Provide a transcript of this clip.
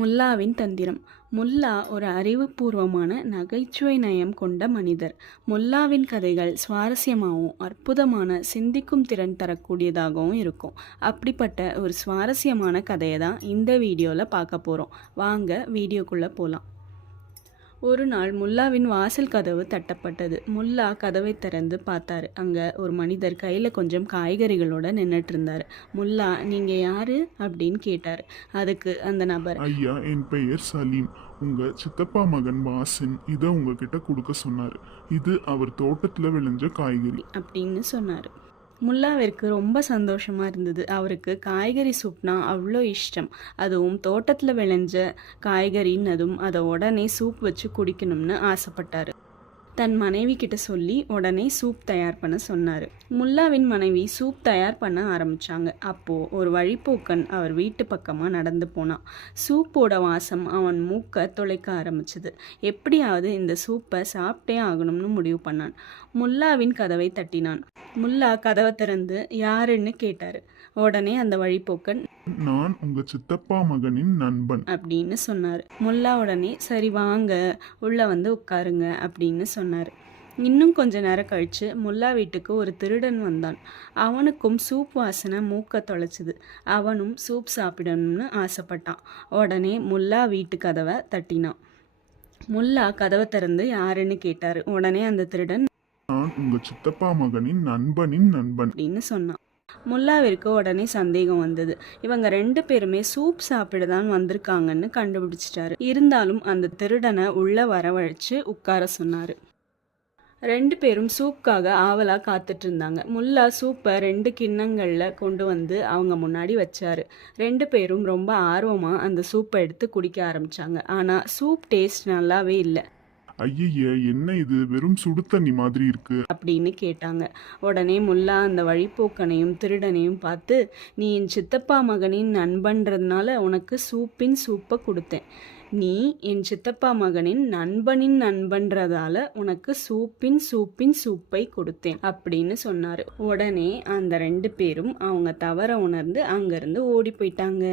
முல்லாவின் தந்திரம். முல்லா ஒரு அறிவுபூர்வமான நகைச்சுவை நயம் கொண்ட மனிதர். முல்லாவின் கதைகள் சுவாரஸ்யமாகவும் அற்புதமான சிந்திக்கும் திறன் தரக்கூடியதாகவும் இருக்கும். அப்படிப்பட்ட ஒரு சுவாரஸ்யமான கதையை தான் இந்த வீடியோவில் பார்க்க போகிறோம். வாங்க வீடியோக்குள்ளே போகலாம். ஒரு நாள் முல்லாவின் வாசல் கதவு தட்டப்பட்டது. முல்லா கதவை திறந்து பார்த்தாரு. அங்கே ஒரு மனிதர் கையில் கொஞ்சம் காய்கறிகளோட நின்றுட்டு இருந்தார். முல்லா, நீங்கள் யாரு அப்படின்னு கேட்டார். அதுக்கு அந்த நபர், ஐயா, என் பெயர் சலீம். உங்க சித்தப்பா மகன் வாசின் இதை உங்ககிட்ட கொடுக்க சொன்னார். இது அவர் தோட்டத்தில் விளைஞ்ச காய்கறி அப்படின்னு சொன்னார். முல்லாவிற்கு ரொம்ப சந்தோஷமாக இருந்தது. அவருக்கு காய்கறி சூப்னா அவ்வளோ இஷ்டம். அதுவும் தோட்டத்தில் விளைஞ்ச காய்கறின்னதும் அதை உடனே சூப் வச்சு குடிக்கணும்னு ஆசைப்பட்டார். தன் மனைவி கிட்ட சொல்லி உடனே சூப் தயார் பண்ண சொன்னார். முல்லாவின் மனைவி சூப் தயார் பண்ண ஆரம்பித்தாங்க. அப்போது ஒரு வழிப்போக்கன் அவர் வீட்டு பக்கமாக நடந்து போனான். சூப்போட வாசம் அவன் மூக்கை துளைக்க ஆரம்பிச்சது. எப்படியாவது இந்த சூப்பை சாப்பிட்டே ஆகணும்னு முடிவு பண்ணான். முல்லாவின் கதவை தட்டினான். முல்லா கதவை திறந்து யாருன்னு கேட்டார். உடனே அந்த வழிப்போக்கன், நான் உங்க சித்தப்பா மகனின் நண்பன் அப்படின்னு சொன்னார். முல்லா உடனே சரி வாங்க உள்ள வந்து உட்காருங்க அப்படின்னு சொன்னார். இன்னும் கொஞ்ச நேரம் கழிச்சு முல்லா வீட்டுக்கு ஒரு திருடன் வந்தான். அவனுக்கும் சூப் வாசனை மூக்க தொலைச்சிது. அவனும் சூப் சாப்பிடணும்னு ஆசைப்பட்டான். உடனே முல்லா வீட்டு கதவை தட்டினான். முல்லா கதவை திறந்து யாருன்னு கேட்டார். உடனே அந்த திருடன், நான் உங்க சித்தப்பா மகனின் நண்பனின் நண்பன் அப்படின்னு சொன்னான். முல்லாவிற்கு உடனே சந்தேகம் வந்தது. இவங்க 2 பேருமே சூப் சாப்பிட தான் வந்திருக்காங்கன்னு கண்டுபிடிச்சிட்டாரு. இருந்தாலும் அந்த திருடனை உள்ள வரவழைச்சு உட்கார சொன்னாரு. 2 பேரும் சூப்புக்காக ஆவலா காத்துட்டு இருந்தாங்க. முல்லா சூப்பை 2 கிண்ணங்களில் கொண்டு வந்து அவங்க முன்னாடி வச்சாரு. 2 பேரும் ரொம்ப ஆர்வமா அந்த சூப்பை எடுத்து குடிக்க ஆரம்பிச்சாங்க. ஆனா சூப் டேஸ்ட் நல்லாவே இல்லை. ஐய, என்ன இது, வெறும் சுடு தண்ணி மாதிரி இருக்கு அப்படின்னு கேட்டாங்க. உடனே முல்லா அந்த வழிப்போக்கனையும் திருடனையும் பார்த்து, நீ என் சித்தப்பா மகனின் நண்பன்றதுனால உனக்கு சூப்பை கொடுத்தேன். நீ என் சித்தப்பா மகனின் நண்பனின் நண்பன்றதால உனக்கு சூப்பை கொடுத்தேன் அப்படின்னு சொன்னாரு. உடனே அந்த 2 பேரும் அவங்க தவற உணர்ந்து அங்கிருந்து ஓடி போயிட்டாங்க.